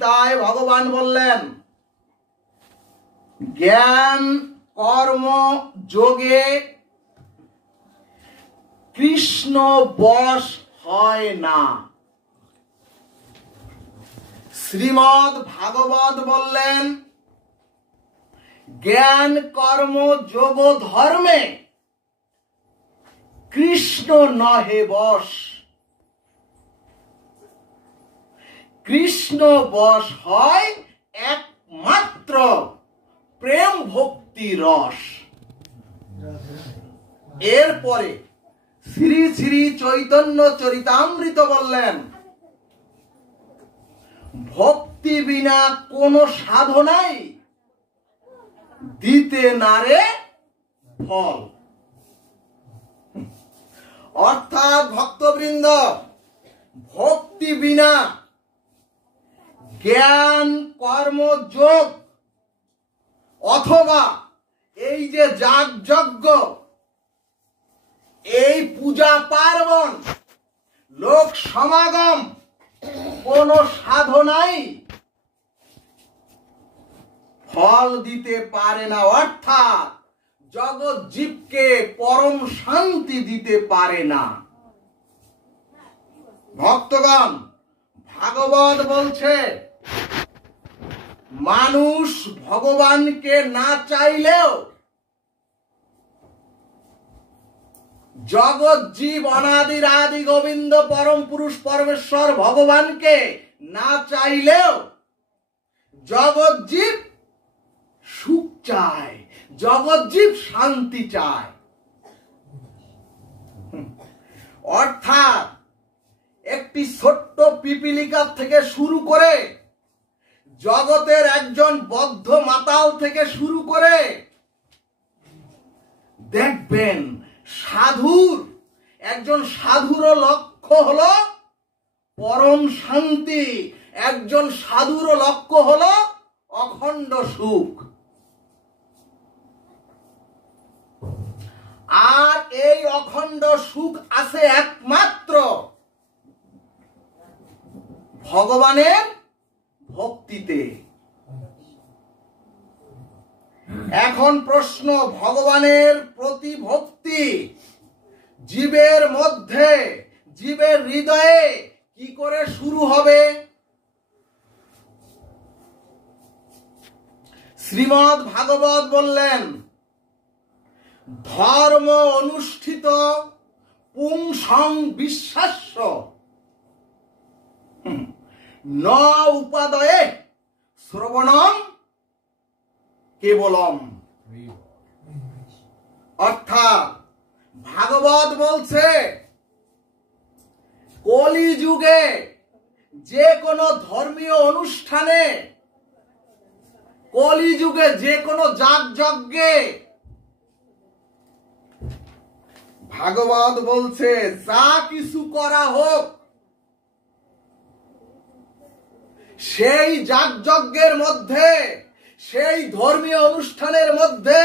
গীতায় ভগবান বললেন, জ্ঞান কর্ম যোগে কৃষ্ণ বশ হয় না। শ্রীমদ্ ভাগবত বললেন, জ্ঞান কর্ম যোগ ধর্মে কৃষ্ণ নহে বশ। কৃষ্ণ বশ হয় একমাত্র প্রেম ভক্তি রস। এরপরে শ্রী শ্রী চৈতন্য চরিতামৃত বললেন, ভক্তি বিনা কোন সাধনাই দিতে নারে ফল। অর্থাৎ ভক্তবৃন্দ, ভক্তি বিনা জ্ঞান কর্ম যোগ অথবা এই যে যাগযজ্ঞ, এই পূজা পার্বণ, লোক সমাগম, কোন সাধনাই ফল দিতে পারে না। অর্থাৎ জগৎ জীবকে পরম শান্তি দিতে পারে না। ভক্তগণ, ভাগবত বলছে, মানুষ ভগবানকে না চাইলেও জগৎ জীব অনাদির আদি গোবিন্দ পরম পুরুষ পরমেশ্বর ভগবানকে না চাইলেও জগৎ জীব সুখ চায়, জগৎ জীব শান্তি চায়। অর্থাৎ একটি ছোট্ট পিপিলিকা থেকে শুরু করে জগতের একজন বদ্ধ মাতাল থেকে শুরু করে দেখবেন একজন সাধুর লক্ষ্য হলো পরম শান্তি, একজন সাধুর লক্ষ্য হলো অখণ্ড সুখ। আর এই অখণ্ড সুখ আছে একমাত্র ভগবানের ভক্তিতে। এখন প্রশ্ন, ভগবানের প্রতি ভক্তি জীবের মধ্যে, জীবের হৃদয়ে কি করে শুরু হবে? শ্রীমদ্ ভাগবত বললেন, ধর্ম অনুষ্ঠিত পুংসং বিশ্বাস্য ন উপাদয়ে শ্রবণম কেবলম। অর্থাৎ ভাগবত বলছে, কলিযুগে যে কোনো ধর্মীয় অনুষ্ঠানে, কলিযুগে যে কোনো যাগযজ্ঞে, ভাগবত বলছে যা কিছু করা হোক, সেই যাগযজ্ঞের মধ্যে, সেই ধর্মীয় অনুষ্ঠানের মধ্যে,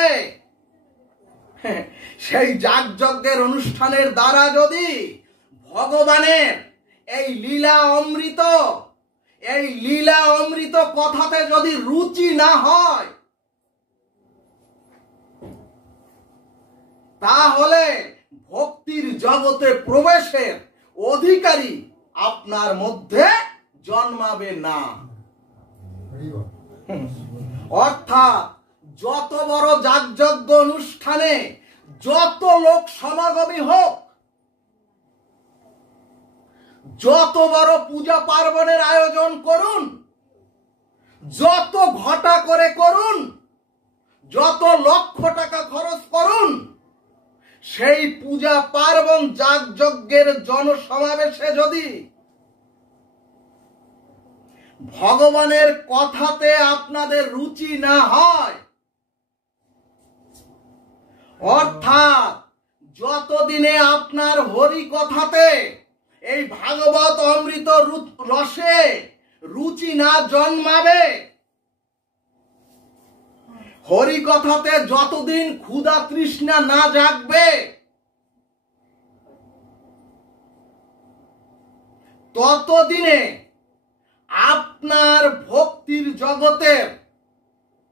সেই যাগযজ্ঞের অনুষ্ঠানের দ্বারা যদি ভগবানের এই লীলা অমৃত কথাতে যদি রুচি না হয়, তাহলে ভক্তির জগতে প্রবেশের অধিকারী আপনার মধ্যে জন্মাবে না। অর্থাৎ যত বড় যাগযজ্ঞ অনুষ্ঠানে যত লোক সমাগমী হোক, যত বড় পূজা পার্বণের আয়োজন করুন, যত ঘটা করে করুন, যত লক্ষ টাকা খরচ করুন, সেই পূজা পার্বণ যাগযজ্ঞের জনসমাবেশে যদি ভগবানের কথাতে আপনাদের রুচি না হয়, অর্থাৎ যতদিনে আপনার হরি কথাতে, এই ভাগবত অমৃত রসে রুচি না জন্মাবে, হরি কথাতে যতদিন ক্ষুধা তৃষ্ণা না জাগবে, ততদিনে আপনার ভক্তির জগতের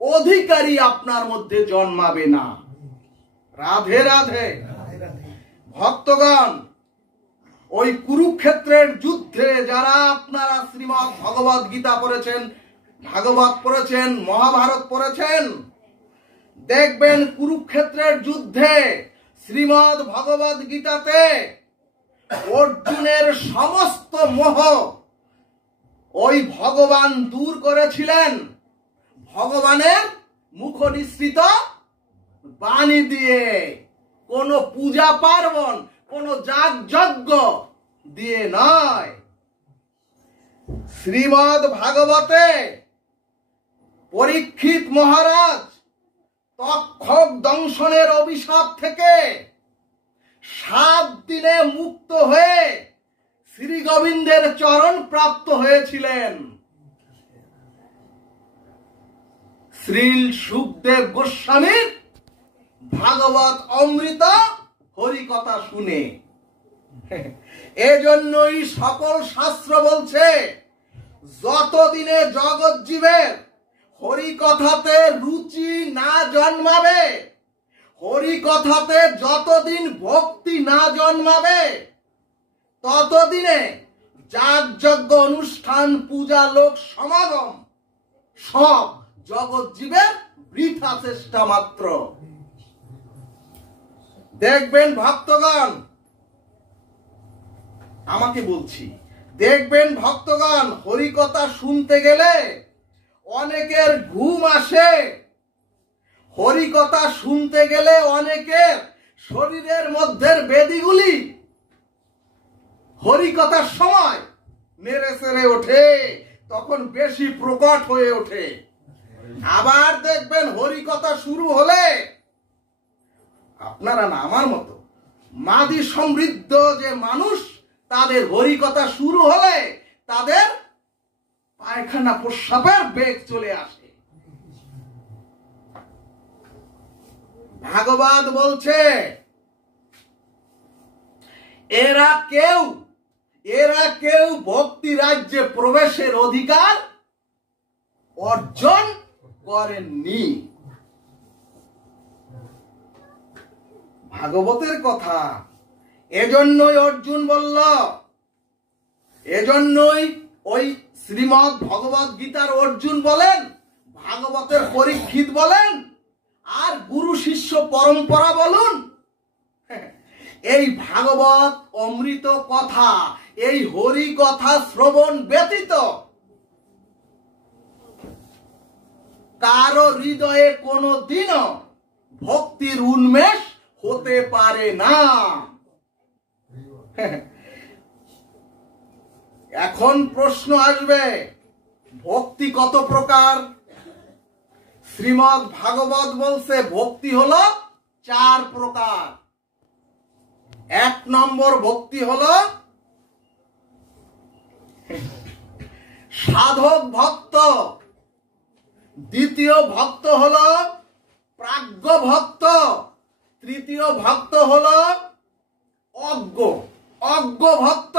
অধিকারী আপনার মধ্যে জন্মাবে না। রাধে রাধে। ভক্তগণ, ওই কুরুক্ষেত্রের যুদ্ধে যারা আপনারা শ্রীমৎ ভগবত গীতা পড়েছেন, ভাগবত পড়েছেন, মহাভারত পড়েছেন, দেখবেন কুরুক্ষেত্রের যুদ্ধে শ্রীমৎ ভগবত গীতাতে অর্জুনের সমস্ত মোহ ওই ভগবান দূর করেছিলেন ভগবানের মুখ নিঃসৃত বাণী দিয়ে, কোন পূজা পার্বণ, কোন যাগযজ্ঞ দিয়ে নয়। শ্রীমদ্ ভাগবতে পরীক্ষিত মহারাজ তক্ষক দংশনের অভিশাপ থেকে 7 দিনে মুক্ত হয়ে শ্রী গোবিন্দের চরণ প্রাপ্ত হয়েছিলেন। শ্রীল সুখদেব গোস্বামীর ভাগবত অমৃত হরিকথা শুনে। এজন্যই সকল শাস্ত্র বলছে, যতদিনে জগৎ জীবের হরিকথাতে রুচি না জন্মাবে, হরিকথাতে যতদিন ভক্তি না জন্মাবে, ততদিনে যাগযজ্ঞ অনুষ্ঠান, পূজা, লোক সমাগম সব জগৎ জীবের বৃথা চেষ্টা মাত্র। দেখবেন ভক্তগণ, আমাকে বলছি, দেখবেন ভক্তগণ, হরিকথা শুনতে গেলে অনেকের ঘুম আসে, হরিকথা শুনতে গেলে অনেকের শরীরের মধ্যের বেদিগুলি হরিকথার সময় নেড়ে চেড়ে ওঠে, তখন বেশি প্রকট হয়ে ওঠে। আবার দেখবেন হরিকথা শুরু হলে, আপনারা না আমার মতো মাদি সমৃদ্ধ যে মানুষ, তাদের হরিকথা শুরু হলে তাদের পায়খানা প্রস্রাবের বেগ চলে আসে। ভাগবত বলছে, এরা কেউ ভক্তি রাজ্যে প্রবেশের অধিকার অর্জন করেননি। ভাগবতের কথা। এজন্যই অর্জুন বলল, এজন্যই ওই শ্রীমৎ ভগবত গীতার অর্জুন বলেন, ভাগবতের পরীক্ষিত বলেন, আর গুরু শিষ্য পরম্পরা বলুন, এই ভাগবত অমৃত কথা, এই হরি কথা শ্রবণ ব্যতীত কারো হৃদয়ে কোনো দিনও ভক্তির উন্মেষ হতে পারে না। এখন প্রশ্ন আসবে, ভক্তি কত প্রকার? শ্রীমদ্ ভাগবত বলছে ভক্তি হলো 4 প্রকার। 1 নম্বর ভক্তি হলো সাধক ভক্ত, দ্বিতীয় ভক্ত হলো প্রাজ্ঞ ভক্ত, তৃতীয় ভক্ত হলো অজ্ঞ ভক্ত,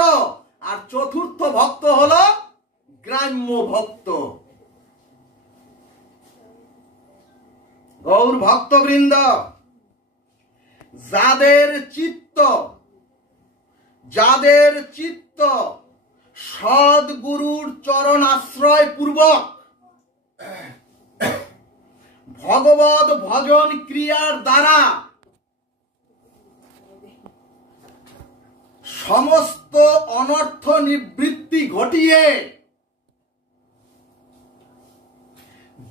আর চতুর্থ ভক্ত হলো গ্রাম্য ভক্ত। গৌর ভক্তবৃন্দ, যাদের চিত্ত সদ্গুরুর চরণ আশ্রয় পূর্বক ভগবত ভজন ক্রিয়ার দ্বারা সমস্ত অনর্থ নিবৃত্তি ঘটিয়ে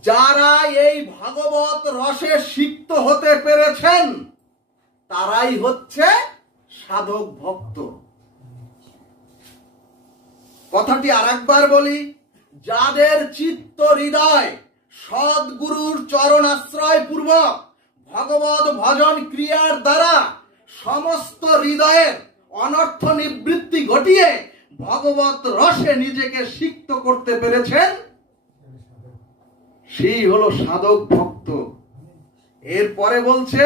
যারা এই ভাগবত রসে সিক্ত হতে পেরেছেন, তারাই হচ্ছে সাধক ভক্ত। কথাটি আরেকবার বলি, যাদের চিত্ত হৃদয় সদ্গুরুর চরণ আশ্রয় পূর্বক ভগবত ভজন ক্রিয়ার দ্বারা সমস্ত হৃদয়ের অনর্থ নিবৃত্তি ঘটিয়ে ভগবত রসে নিজেকে সিক্ত করতে পেরেছেন, সেই হলো সাধক ভক্ত। এরপরে বলছে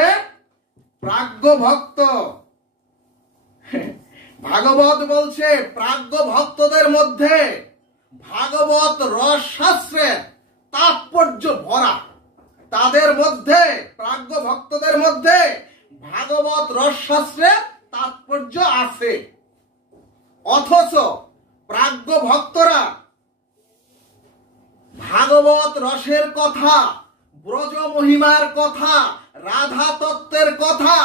প্রাজ্ঞ ভক্ত। ভাগবত বলছে প্রাজ্ঞ ভক্তদের মধ্যে ভাগবত রস শাস্ত্রের তাৎপর্য ভরা। তাদের মধ্যে, প্রাজ্ঞ ভক্তদের মধ্যে ভাগবত রস শাস্ত্রের তাৎপর্য আছে, অথচ প্রাজ্ঞ ভক্তরা ভাগবত রসের কথা, ব্রজ মহিমার কথা, রাধা তত্ত্বের কথা,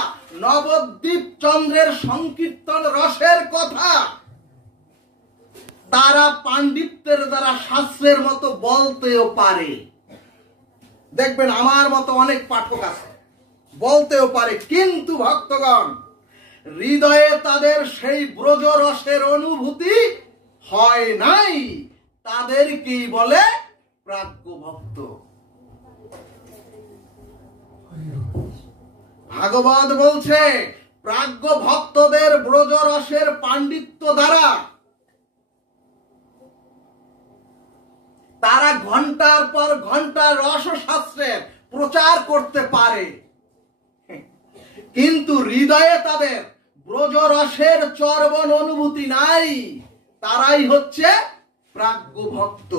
নবদ্বীপ চন্দ্রের সংকীর্তন রসের কথা তারা পাণ্ডিত্যের দ্বারা শাস্ত্রের মতো বলতেও পারে। দেখবেন আমার মতো অনেক পাঠক আছে, বলতেও পারে, কিন্তু ভক্তগণ হৃদয়ে তাদের সেই ব্রজ রসের অনুভূতি হয় নাই। তাদেরকেই বলে প্রাজ্ঞ ভক্ত। ভাগবত বলছে প্রাজ্ঞ ভক্তদের ব্রজ রসের পাণ্ডিত্য দ্বারা তারা ঘন্টার পর ঘন্টা রসশাস্ত্রের প্রচার করতে পারে, কিন্তু হৃদয়ে তাদের ব্রজ রসের চর্বণ অনুভূতি নাই। তারাই হচ্ছে প্রাজ্ঞ ভক্ত।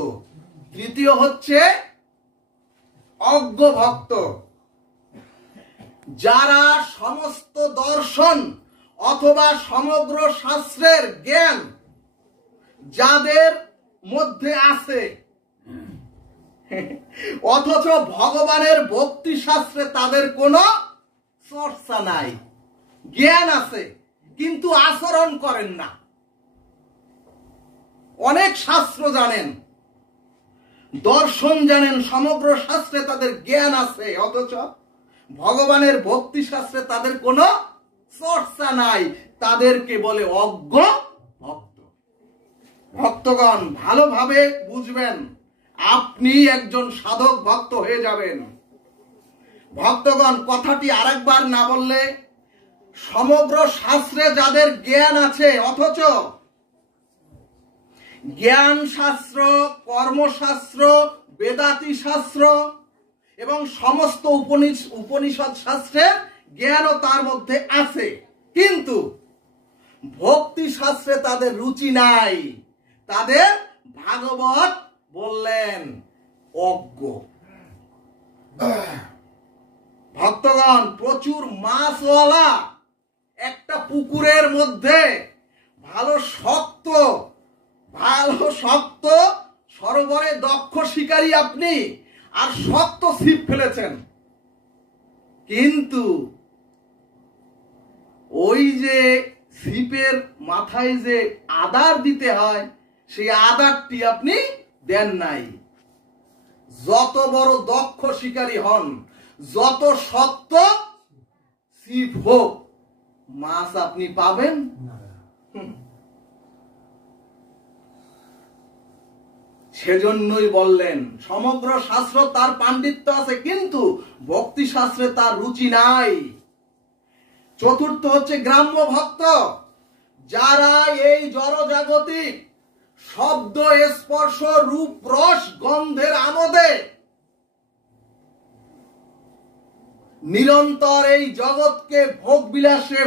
তৃতীয় হচ্ছে অজ্ঞ ভক্ত, যারা সমস্ত দর্শন অথবা সমগ্র শাস্ত্রের জ্ঞান যাদের মধ্যে আছে, অথচ ভগবানের ভক্তি শাস্ত্রে তাদের কোনো চর্চা নাই। জ্ঞান আছে কিন্তু আচরণ করেন না। অনেক শাস্ত্র জানেন, দর্শন জানেন, সমগ্র শাস্ত্রে তাদের জ্ঞান আছে, অথচ ভগবানের ভক্তি শাস্ত্রে তাদের কোনো চর্চা নাই। তাদেরকে বলে অজ্ঞ ভক্ত। ভক্তগণ ভালোভাবে বুঝবেন, আপনি একজন সাধক ভক্ত হয়ে যাবেন। ভক্তগণ কথাটি আরেকবার না বললে, সমগ্র শাস্ত্রে যাদের জ্ঞান আছে অথচ জ্ঞান শাস্ত্র, কর্মশাস্ত্র, বেদাতি শাস্ত্র এবং সমস্ত উপনিষদ শাস্ত্রের জ্ঞানও তার মধ্যে আছে, কিন্তু ভক্তি শাস্ত্রে তাদের রুচি নাই, তাদের ভাগবত বললেন অজ্ঞ। ভক্তগণ প্রচুর মাছওয়ালা একটা পুকুরের মধ্যে ভালো শক্ত সরোবরে দক্ষ শিকারী আপনি, আর শক্ত ছিপ ফেলেছেন, কিন্তু ওই যে ছিপের মাথায় যে আদার দিতে হয় সেই আদারটি আপনি দেন নাই। যত বড় দক্ষ শিকারী হন, যত শক্ত ছিপ হোক, মাছ আপনি পাবেন না। সেজন্যই বললেন সমগ্র শাস্ত্র তার পাণ্ডিত্য আছে, কিন্তু ভক্তি শাস্ত্রে তার রুচি নাই। চতুর্থ হচ্ছে গ্রাম্য ভক্ত, যারা এই জড়জাগতিক শব্দ, স্পর্শ, রূপ, রস, গন্ধের আমোদে নিরন্তর এই জগৎকে ভোগ বিলাসে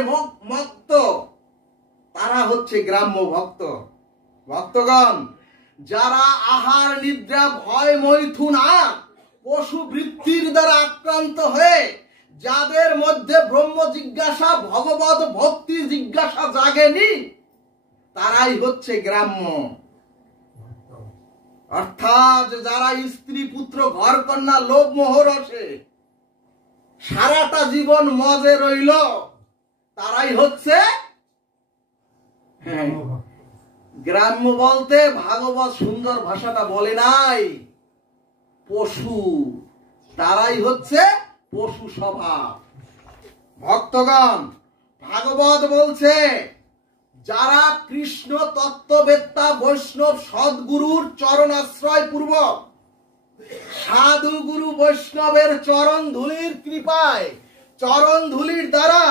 মত্ত, তারা হচ্ছে গ্রাম্য ভক্ত। ভক্তগণ যারা আহার, নিদ্রা, ভয়, মৈথুন আর পশু বৃত্তির দ্বারা আক্রান্ত হয়ে যাদের মধ্যে ব্রহ্ম জিজ্ঞাসা, ভগবত ভক্তি জিজ্ঞাসা জাগেনি, তারাই হচ্ছে গ্রাম্য। অর্থাৎ যারা স্ত্রী, পুত্র, ঘর, কন্যা, লোভ, মোহ রসে সারাটা জীবন মজে রইল, তারাই হচ্ছে গ্রাম্য। বলতে ভাগবত সুন্দর ভাষাটা বলে নাই, পশু, তারাই হচ্ছে পশু স্বভাব। ভক্তগণ ভাগবত বলছে যারা কৃষ্ণ তত্ত্ববেত্তা বৈষ্ণব সদ্গুরুর চরণাশ্রয় পূর্বক সাধু গুরু বৈষ্ণবের চরণ ধুলির কৃপায়, চরণ ধুলির দ্বারা,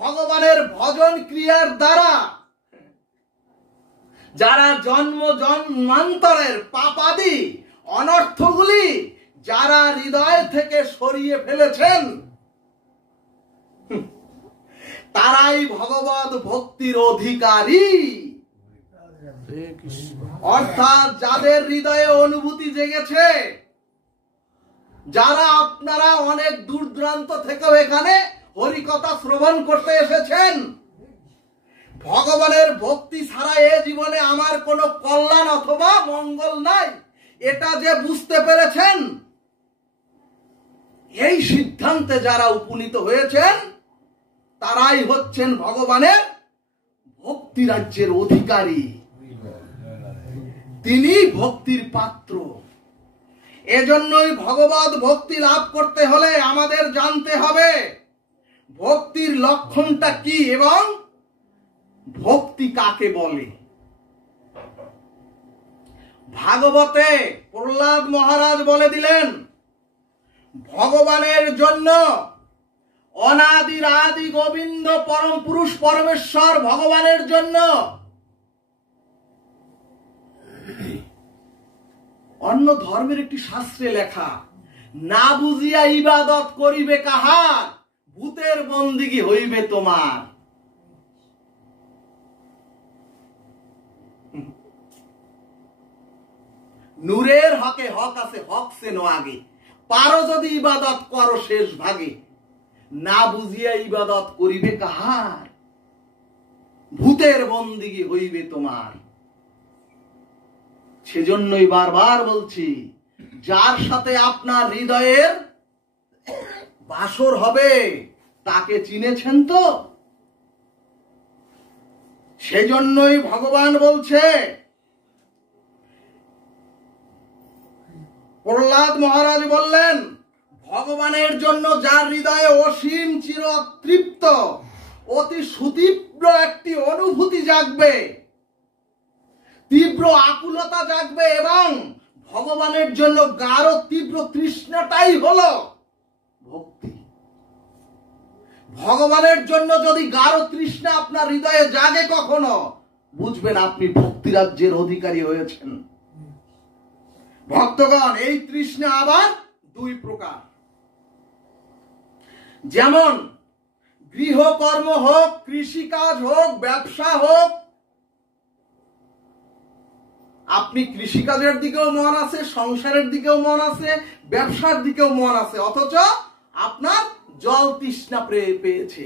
ভগবানের ভজন ক্রিয়ার দ্বারা যারা জন্মান্তরের পাপাদি অনর্থগুলি যারা হৃদয় থেকে সরিয়ে ফেলেছেন, তারাই ভগবত ভক্তির অধিকারী। অর্থাৎ যাদের হৃদয়ে অনুভূতি জেগেছে, যারা আপনারা অনেক দূর দূরান্ত থেকেও এখানে হরিকথা শ্রবণ করতে এসেছেন, ভগবানের ভক্তি ছাড়া এ জীবনে আমার কোনো কল্যাণ অথবা মঙ্গল নাই, এটা যে বুঝতে পেরেছেন, এই সিদ্ধান্তে যারা উপনীত হয়েছেন, তারাই হচ্ছেন ভগবানের ভক্তি রাজ্যের অধিকারী। তিনি ভক্তির পাত্র। এজন্যই ভগবত ভক্তি লাভ করতে হলে আমাদের জানতে হবে ভক্তির লক্ষণটা কি এবং ভক্তি কাকে বলে। ভাগবতে প্রহ্লাদ মহারাজ বলে দিলেন, ভগবানের জন্য অনাদির আদি গোবিন্দ পরম পুরুষ পরমেশ্বর ভগবানের জন্য অন্য ধর্মের একটি শাস্ত্রে লেখা, না বুঝিয়া ইবাদত করিবে কাহার, ভূতের বন্দিগি হইবে তোমার। নূরের হকে হক আছে, হক সেনো আগে, পারো যদি ইবাদত করো শেষ ভাগে, না বুঝিয়া ইবাদত করিবে কাহার, ভূতের বন্দিগি হইবে তোমার। সেজন্যই বারবার বলছি, যার সাথে আপনার হৃদয়ের বাসর হবে তাকে চিনেছেন তো? সেজন্যই ভগবান বলছে, প্রহ্লাদ মহারাজ বললেন, ভগবানের জন্য যার হৃদয়ে অসীম চির তৃপ্ত অতি সুতীব্র একটি অনুভূতি জাগবে, তীব্র আকুলতা জাগবে এবং ভগবানের জন্য গাঢ় তীব্র তৃষ্ণাটাই হলো ভক্তি। ভগবানের জন্য যদি গাঢ় তৃষ্ণা আপনার হৃদয়ে জাগে কখনো, বুঝবেন আপনি ভক্তি রাজ্যের অধিকারী হয়েছেন। ভক্তগণ, এই তৃষ্ণা আবার দুই প্রকার। যেমন গৃহকর্ম হোক, কৃষিকাজ হোক, ব্যবসা হোক, আপনি কৃষিকাজের দিকেও মন আছে, সংসারের দিকেও মন আছে, ব্যবসার দিকেও মন আছে, অথচ আপনার জল তৃষ্ণা পেয়েছে।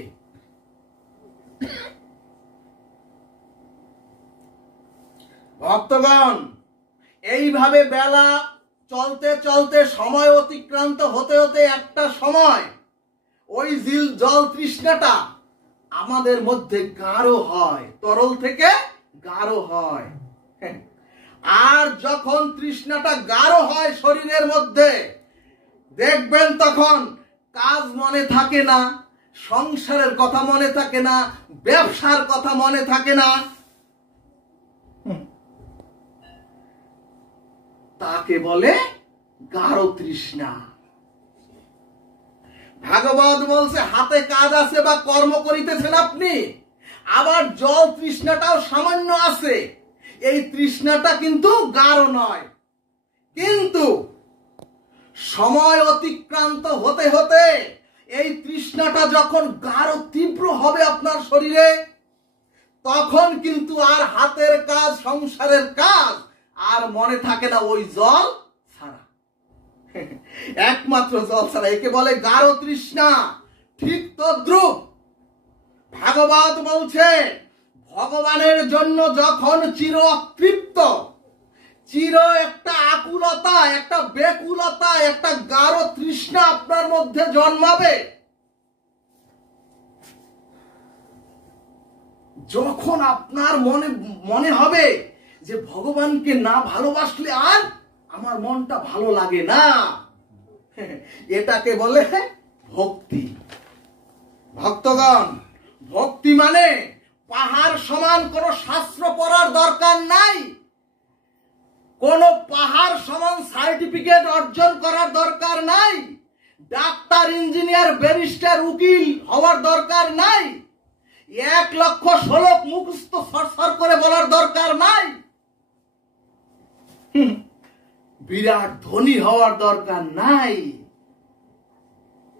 ভক্তগণ, এইভাবে বেলা চলতে চলতে সময় অতিক্রান্ত হতে হতে একটা সময় ওই জল তৃষ্ণাটা আমাদের মধ্যে গাঢ় হয়, তরল থেকে গাঢ় হয়। আর যখন তৃষ্ণাটা গাঢ় হয় শরীরের মধ্যে, দেখবেন তখন কাজ মনে থাকে না, সংসারের কথা মনে থাকে না, ব্যবসার কথা মনে থাকে না, তাকে বলে গাঢ় তৃষ্ণা। ভাগবত বলছে, হাতে কাজ আছে বা কর্ম করিতেছেন আপনি, আবার জল তৃষ্ণাটাও সামান্য আছে, এই তৃষ্ণাটা কিন্তু গাঢ় নয়। কিন্তু সময় অতিক্রান্ত হতে হতে এই তৃষ্ণাটা যখন গাঢ় তীব্র হবে আপনার শরীরে, তখন কিন্তু আর হাতের কাজ, সংসারের কাজ আর মনে থাকে না ওই জল ছাড়া, একমাত্র জল ছাড়া। একে বলে গাঢ় তৃষ্ণা। ঠিক তদ্রূপ ভাগবত বলছে, ভগবানের জন্য যখন চির অতৃপ্ত, চির একটা আকুলতা, একটা বেকুলতা, একটা গাঢ় তৃষ্ণা আপনার মধ্যে জন্মাবে, যখন আপনার মনে হবে যে ভগবানকে না ভালোবাসলে আর আমার মনটা ভালো লাগে না, এটাকে বলে ভক্তি। ভক্তগণ, ভক্তি মানে পাহাড় সমান কোন শাস্ত্র পড়ার দরকার নাই, কোন পাহাড় সমান সার্টিফিকেট অর্জন করার দরকার নাই, ডাক্তার, ইঞ্জিনিয়ার, ব্যারিস্টার, উকিল হওয়ার দরকার নাই, 1 লক্ষ শ্লোক মুখস্থ সরসর করে বলার দরকার নাই, বিরাট ধনী হওয়ার দরকার নাই।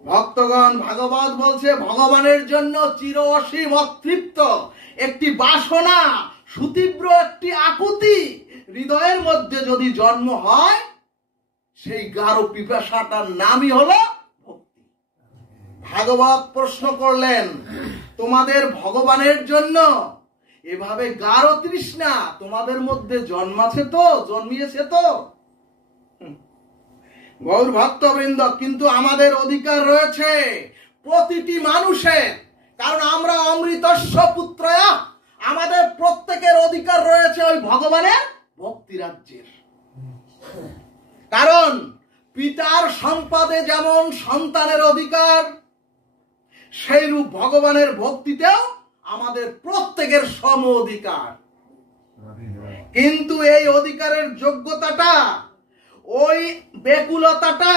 ভক্তগণ, ভাগবত বলছে, ভগবানের জন্য চির অসীম অতৃপ্ত একটি বাসনা, সুতীব্র একটি আকুতি হৃদয়ের মধ্যে যদি জন্ম হয়, সেই গাঢ় পিপাসাটার নামই হলো ভক্তি। ভাগবত প্রশ্ন করলেন, তোমাদের ভগবানের জন্য এভাবে গাঢ় তৃষ্ণা তোমাদের মধ্যে জন্মিয়েছে তো? গৌর ভক্তবৃন্দ, কিন্তু আমাদের অধিকার রয়েছে প্রতিটি মানুষের, কারণ আমরা অমৃতস্য পুত্রয়া, আমাদের প্রত্যেকের অধিকার রয়েছে ওই ভগবানের ভক্তি রাজ্যের। কারণ পিতার সম্পদে যেমন সন্তানের অধিকার, সেইরূপ ভগবানের ভক্তিতেও আমাদের প্রত্যেকের সম অধিকার। কিন্তু এই অধিকারের যোগ্যতাটা, ওই ব্যাকুলতাটা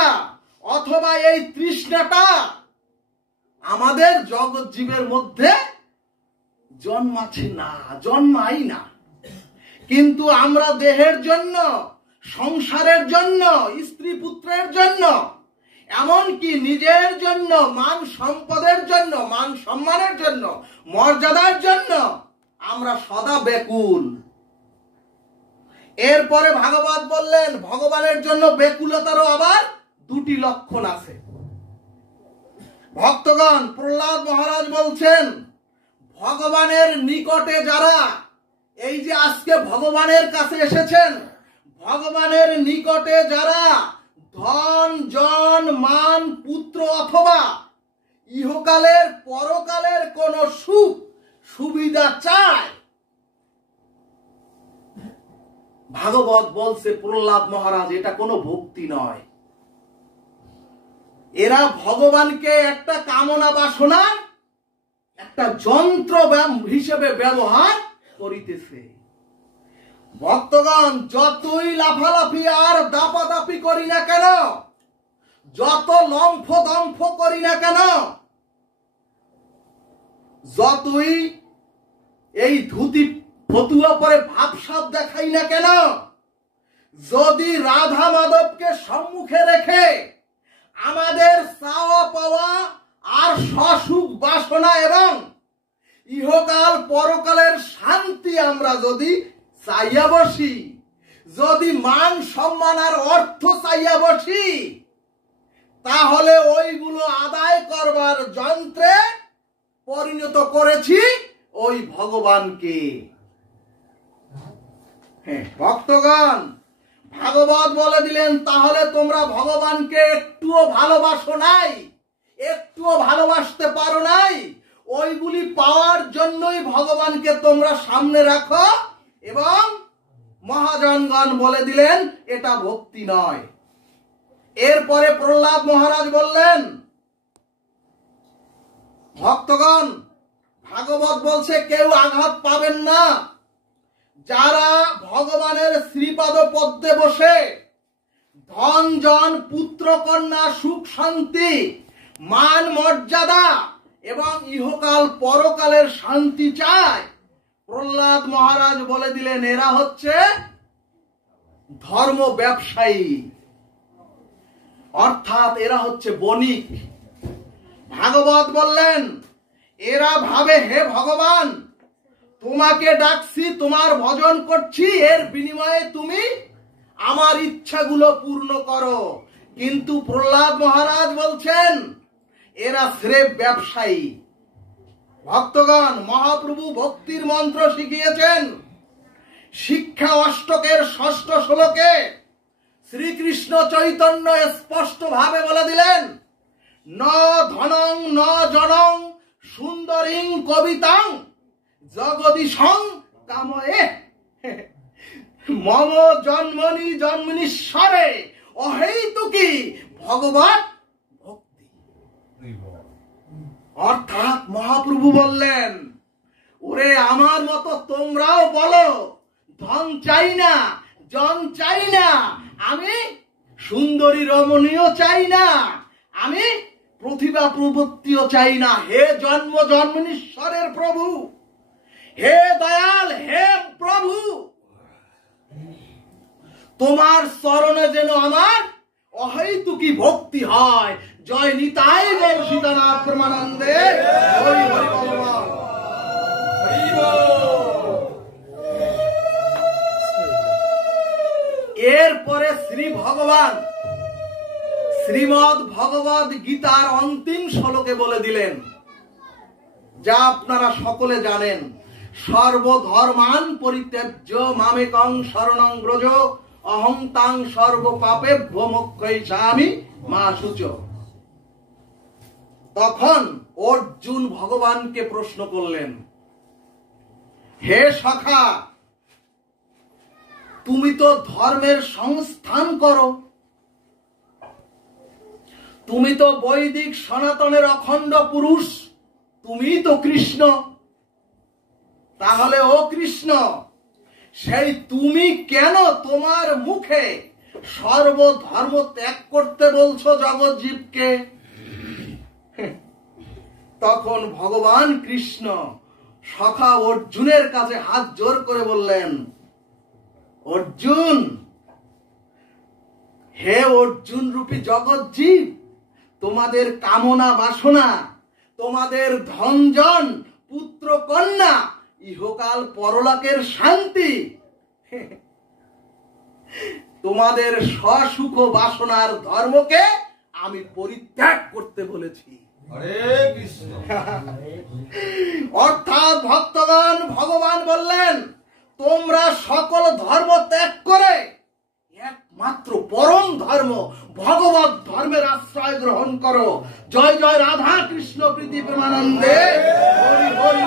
অথবা এই তৃষ্ণাটা আমাদের জগৎ জীবের মধ্যে জন্মাই না। কিন্তু আমরা দেহের জন্য, সংসারের জন্য, স্ত্রী পুত্রের জন্য, এমনকি নিজের জন্য, মান সম্পদের জন্য, মান সম্মানের জন্য, মর্যাদার জন্য আমরা সদা ব্যাকুল। এরপরে ভাগবত বললেন, ভগবানের জন্য ব্যাকুলতারও আবার দুটি লক্ষণ আছে। ভক্তগণ, প্রহ্লাদ মহারাজ বলছেন, ভগবানের নিকটে যারা, এই যে আজকে ভগবানের কাছে এসেছেন, ভগবানের নিকটে যারা ধন, জন, মান, পুত্র অথবা ইহকালের পরকালের কোন সুখ সুবিধা চায়, ভাগবত বলছে প্রহ্লাদ মহারাজ, এটা কোনো ভক্তি নয়। এরা ভগবানকে একটা কামনা বাসনার একটা যন্ত্র হিসেবে ব্যবহার করিতেছে। ভক্তগণ, যতই লাফালাফি আর দাপাদাপি করি না কেন, যত লম্ফ দম্ফ করি না কেন, যতই এই ধুতি ফতুয়া পরে ভাবসাব দেখাই না কেন, যদি রাধা মাধবকে সম্মুখে রেখে আমাদের চাওয়া পাওয়া আর সসুখ বাসনা এবং ইহকাল পরকালের শান্তি আমরা যদি চাইয়া বসি, যদি মান সম্মান আর অর্থ চাইয়া বসি, তাহলে ওইগুলো আদায় করবার যন্ত্রে পরিণত করেছি ওই ভগবানকে। ভক্তগণ, ভাগবত বলে দিলেন, তাহলে তোমরা ভগবানকে একটুও ভালোবাসো নাই, একটুও ভালোবাসতে পারো নাই। ওইগুলি পাওয়ার জন্যই ভগবানকে তোমরা সামনে রাখো, এবং মহাজনগণ বলে দিলেন এটা ভক্তি নয়। এরপরে প্রহ্লাদ মহারাজ বললেন, ভক্তগণ, ভাগবত বলছে কেউ আঘাত পাবেন না। যারা ভগবানের শ্রীপাদ পদ্মে বসে ধন জন পুত্র কন্যা সুখ শান্তি মান মর্যাদা এবং ইহকাল পরকালের শান্তি চায়, প্রহ্লাদ মহারাজ বলে দিলেন এরা হচ্ছে ধর্ম ব্যবসায়ী, অর্থাৎ এরা হচ্ছে বণিক। ভাগবত বললেন, এরা ভাবে, হে ভগবান, তোমাকে ডাকছি, তোমার ভজন করছি, এর বিনিময়ে তুমি আমার ইচ্ছাগুলো পূর্ণ করো। কিন্তু প্রহ্লাদ মহারাজ বলছেন এরা স্রেফ ব্যবসায়ী। ভক্তগণ, মহাপ্রভু ভক্তির মন্ত্র শিখিয়েছেন। শিক্ষা অষ্টকের ষষ্ঠ শ্লোকে শ্রীকৃষ্ণ চৈতন্য স্পষ্ট ভাবে বলে দিলেন, ন ধনং ন জনং সুন্দরীং কবিতাং জগদীশং কাময়ে মম জন্মনি জন্মনীশ্বরে অহেতুকি ভগবত ভক্তি। অর্থাৎ মহাপ্রভু বললেন, ওরে আমার মতো তোমরাও বলো, ধন চাই না, জন চাই না, আমি সুন্দরী রমণীও চাই না, আমি প্রতিভা প্রবৃত্তিও চাই না। হে জন্ম জন্মনীশ্বরের প্রভু, হে দয়াল, হে প্রভু, তোমার চরণে যেন আমার অহেতুকি ভক্তি হয়। জয় নিতাই গৌর সীতানাথ প্রেমানন্দে। হরি হরি বল। হরি বল। এরপরে শ্রী ভগবান শ্রীমদ্ ভগবদ গীতার অন্তিম শ্লোকে বলে দিলেন, যা আপনারা সকলে জানেন, সর্বধর্মান পরিত্যাজ্য মামেকং শরণং ব্রজ অহং তাং সর্ব পাপেভ্যো মোক্ষয়িষ্যামি মা শুচ। তখন অর্জুন ভগবানকে প্রশ্ন করলেন, হে সখা, তুমি তো ধর্মের সংস্থান করো, তুমি তো বৈদিক সনাতনের অখণ্ড পুরুষ, তুমি তো কৃষ্ণ। তাহলে ও কৃষ্ণ, সেই তুমি কেন তোমার মুখে সর্বধর্ম ত্যাগ করতে বলছো জগৎ জীবকে? তখন ভগবান কৃষ্ণ সখা অর্জুনের কাছে হাত জোর করে বললেন, অর্জুন, হে অর্জুন রূপী জগৎ জীব, তোমাদের কামনা বাসনা, তোমাদের ধনজন পুত্র কন্যা, ইহকাল পরলোকের শান্তি, তোমাদের স্বসুখ বাসনার ধর্মকে আমি পরিত্যাগ করতে বলেছি। অর্থাৎ ভক্তগণ, ভগবান বললেন, তোমরা সকল ধর্ম ত্যাগ করে একমাত্র পরম ধর্ম ভগবত ধর্মের আশ্রয় গ্রহণ করো। জয় জয় রাধা কৃষ্ণ প্রীতি প্রেমানন্দে হরি হরি।